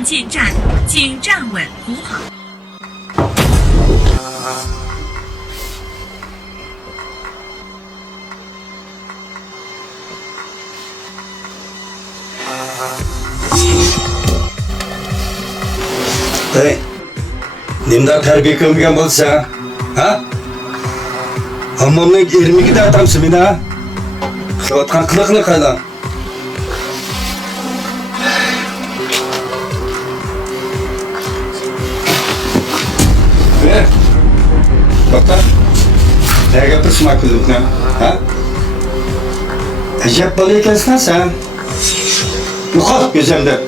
向进站，请站稳扶好。Hey, nimda terbiye kılmayan bolsa, ha? Hammamın 22 de atamsın beni ha? Kılatkan kılıklı kaylan. Ver. Bak lan. Ne yapırsın akıllılıkla, ha? Acayip balı ekensin sen. Yukarı gözümde.